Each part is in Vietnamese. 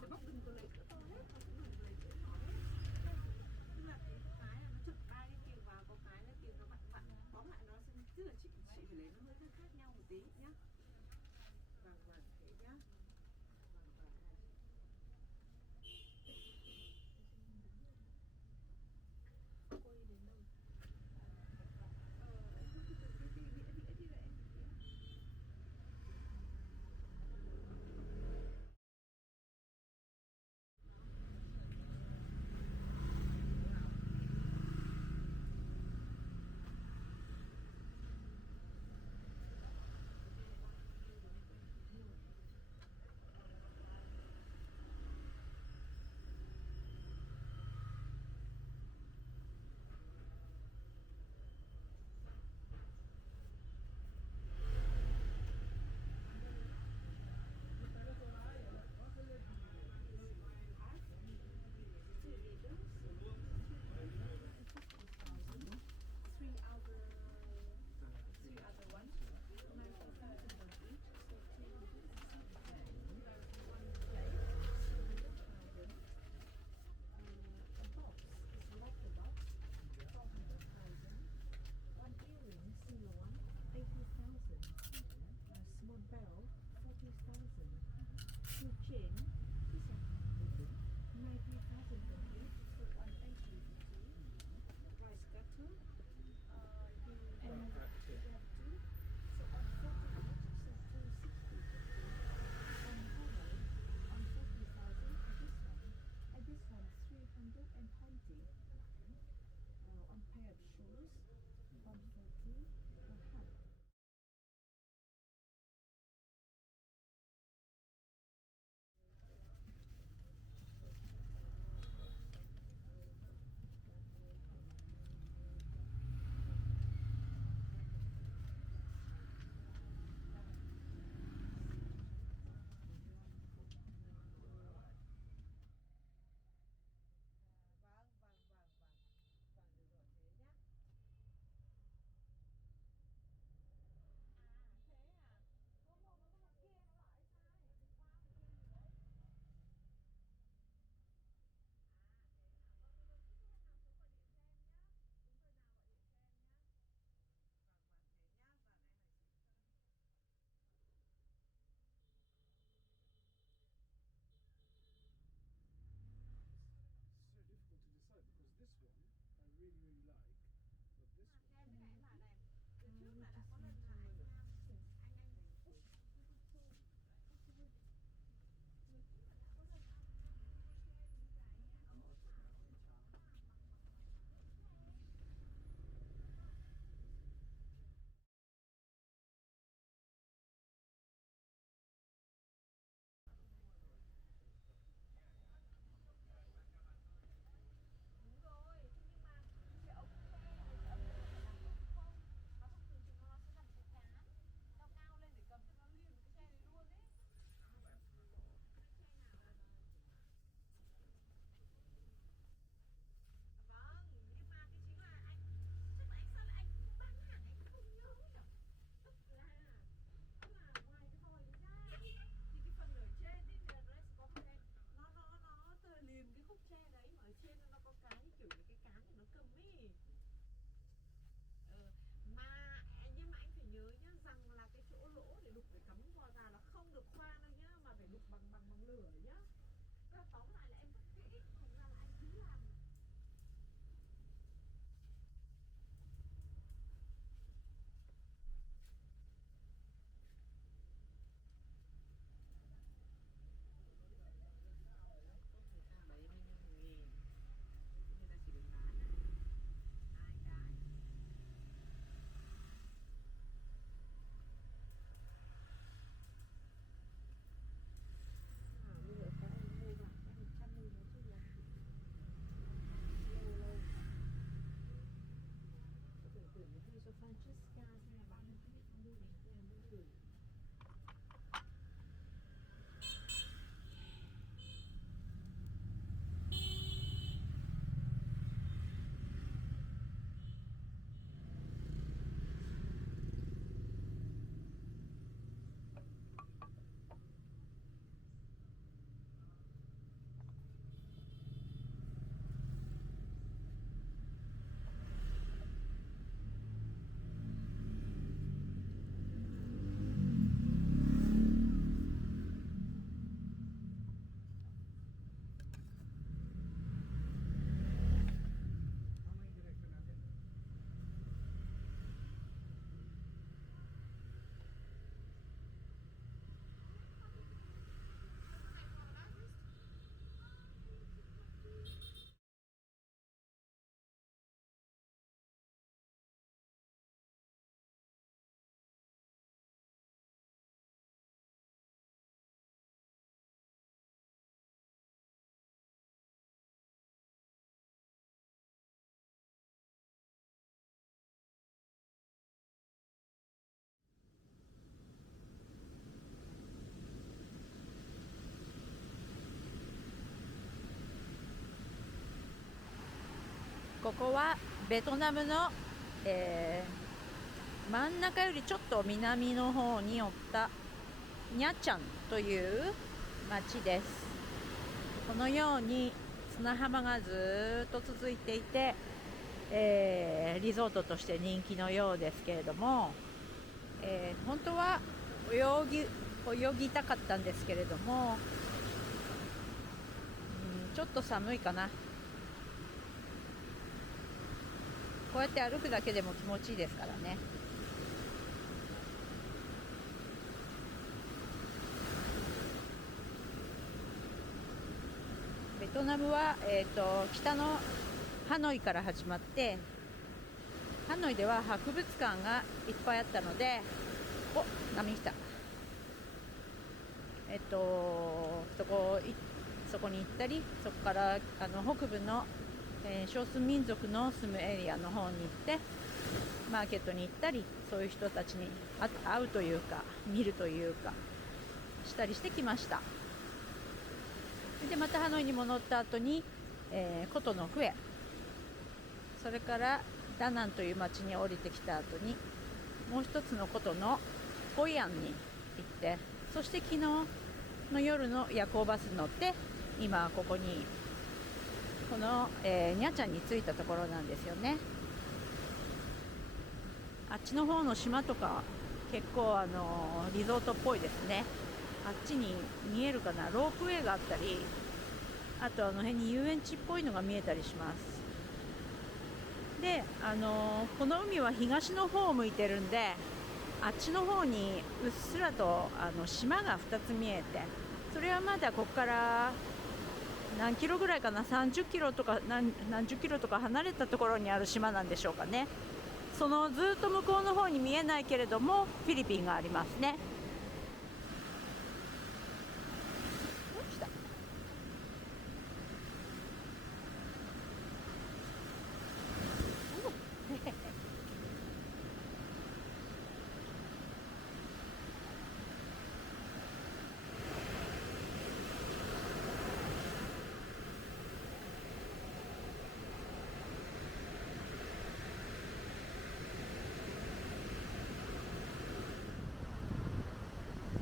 Sẽ bóc đừng có lấy cỡ to hết, không đừng có lấy cỡ nhỏ hết. Tức là cái là nó chụp ba cái kiềng vào, có cái là kiềng nó vặn vặn tóm lại nó sẽ, tức là chị phải lấy nó hơi khác nhau một tí nhá. Vâng thế nhá. Vâng. Cô đi đến đâu? Cái đĩa đi vậy. Small bell, 40,000. Two chain, 90,000 for each, so 180. Rice got two. And two. So on 40 each, so 260 for two. On hollow, on 40,000 for this one. And this one, 320. On pair of shoes, 140 for hat. Vâng, được rồi, thế nhá. Thế à? Có một kia nó bảo ai sai, qua kia gì đấy. Thế à? Vâng, được rồi, chứ hôm nào xuống gọi điện cho em nhá. Đúng giờ nào gọi điện cho em nhá. Vâng, thế nhá. Vâng, em phải chịu cho. So difficult to decide because this one I really like, but this one. Cho em cái này bảo này. Từ trước là đã có lần là anh Úc. Liền cái khúc tre đấy mà ở trên nó có cái kiểu như cái cán thì nó cầm ấy. Nhưng mà anh phải nhớ nhá, rằng là cái chỗ lỗ để đục để cắm vào gà là không được khoan đâu nhá, mà phải đục bằng lửa nhá. Cái tóm lại là em rất kỹ, thành ra là anh cứ làm. Cho Francesca xem là bạn biết mua để em mua gửi. ここはベトナムの、真ん中よりちょっと南の方に寄ったニャチャンという町です。このように砂浜がずっと続いていて、リゾートとして人気のようですけれども、本当は泳ぎたかったんですけれども、ちょっと寒いかな。こうやって歩くだけでも気持ちいいですからね。ベトナムは、北のハノイから始まって、ハノイでは博物館がいっぱいあったので、波来た。そこに行ったり、そこから北部の、少数民族の住むエリアの方に行ってマーケットに行ったり、そういう人たちに会うというか見るというかしたりしてきました。でまたハノイに戻った後に、コトのフエ、それからダナンという町に降りてきた後にもう一つのコトのホイアンに行って、そして昨日の夜の夜行バスに乗って今ここにこの、ニャチャンに着いたところなんですよね。あっちの方の島とか結構リゾートっぽいですね。あっちに見えるかな、ロープウェイがあったり、あと辺に遊園地っぽいのが見えたりします。でこの海は東の方を向いてるんで、あっちの方にうっすらと島が2つ見えて、それはまだここから何キロぐらいかな、30キロとか何十キロとか離れたところにある島なんでしょうかね。そのずっと向こうの方に見えないけれどもフィリピンがありますね。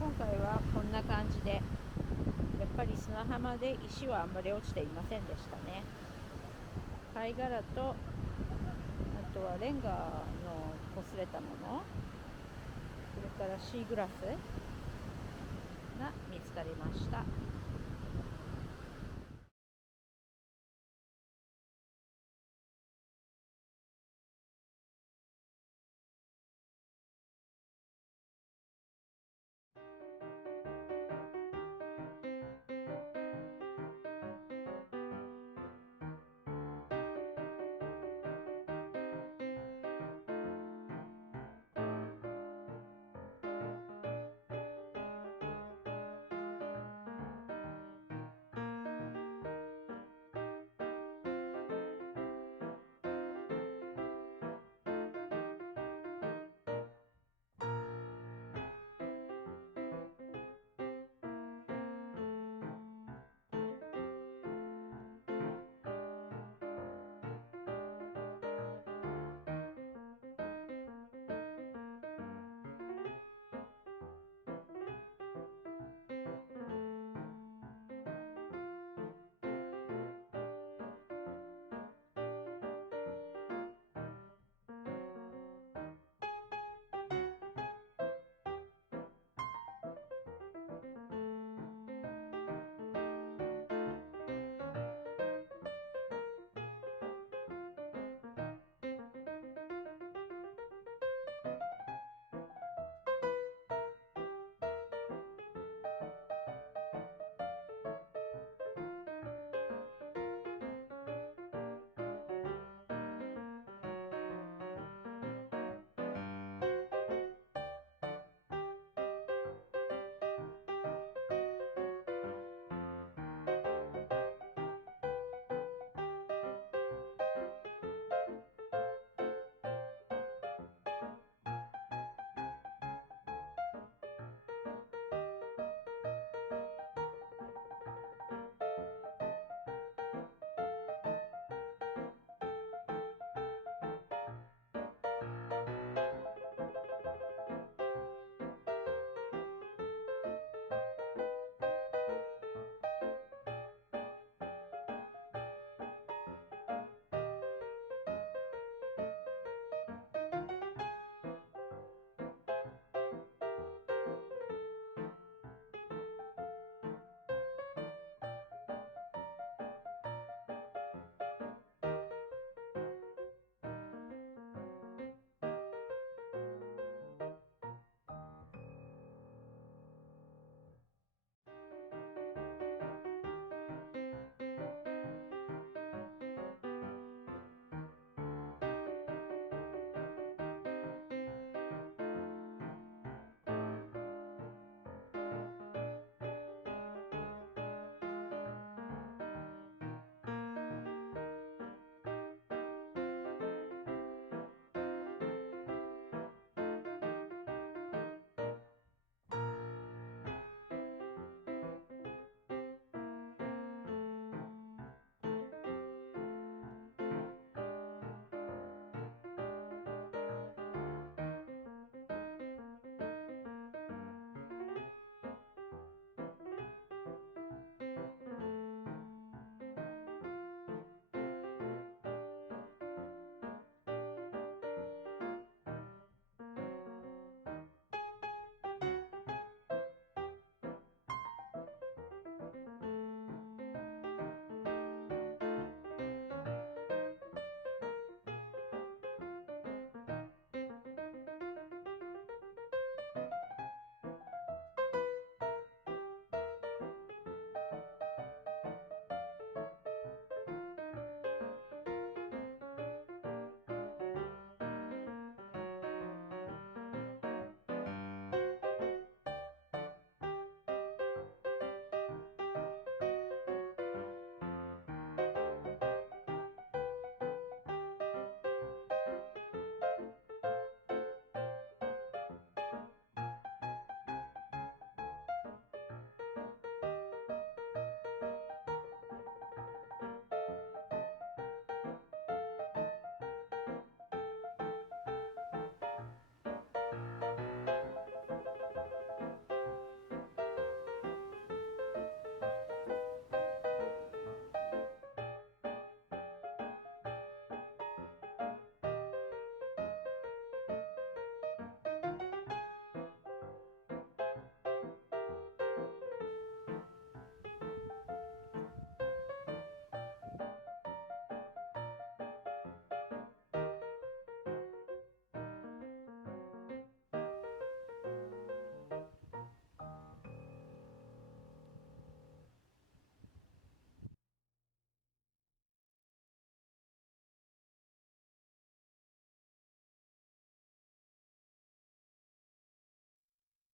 今回はこんな感じで、やっぱり砂浜で石はあんまり落ちていませんでしたね。貝殻と、あとはレンガの擦れたもの、それからシーグラスが見つかりました。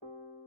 す。